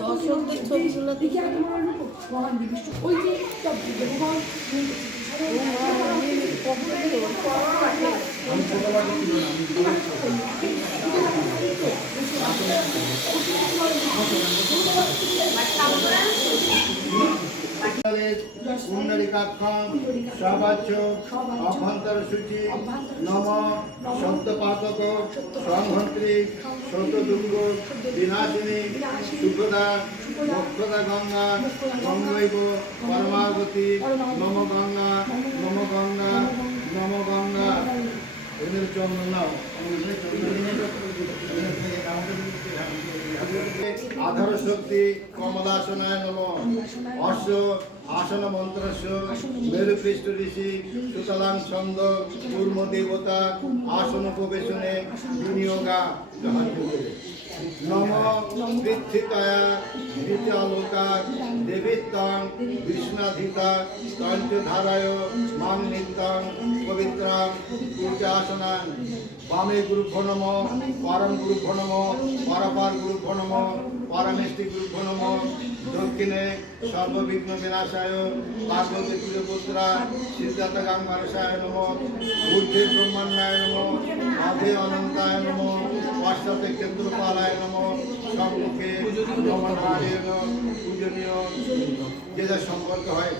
দর্শকদের ছবিগুলো দেখে পুণ্ডরিকাক্ষং সবাচ্য অভ্যন্তর সূচি নম সপ্তপাতক সংহন্ত্রী শতদুর্গ বিনাশিনী সুখদা মোক্ষদা গঙ্গা গঙ্গৈব পরমাগতি নম গঙ্গা নম গঙ্গা নম গঙ্গা এদের চন্দন নাও আধার শক্তি কমলাসনায় নম অশ্ব আসন মন্ত্রস্য মেরুপৃষ্ঠ ঋষি সুতলাং ছন্দ কূর্ম দেবতা আসন প্রবেশনে বিনিয়োগা নম পৃথিতায়া দ্বিতীয়লোকা দেবীত্বং বিষ্ণাধিতা তন্ত্রধারায় মাং নিত্যং পবিত্রাং পূজাসনাং বামে গুরুভ্যো নম পরম গুরুভ্যো নম পরপার গুরুভ্যো নম পরমেষ্টি গুরুভ্যো নম দক্ষিণে সর্ববিঘ্ন বিনাশায় পার্বতী পুত্রা সিদ্ধার্থ গাঙ্গারসায় নম ঊর্ধ্বে ব্রহ্মাণ্ডায় নম অধে অনন্তায় নম পশ্চাতে কেন্দ্রপালায় নম সম্মুখে নম নারায়ণ পূজনীয় যে যা সম্পর্ক হয়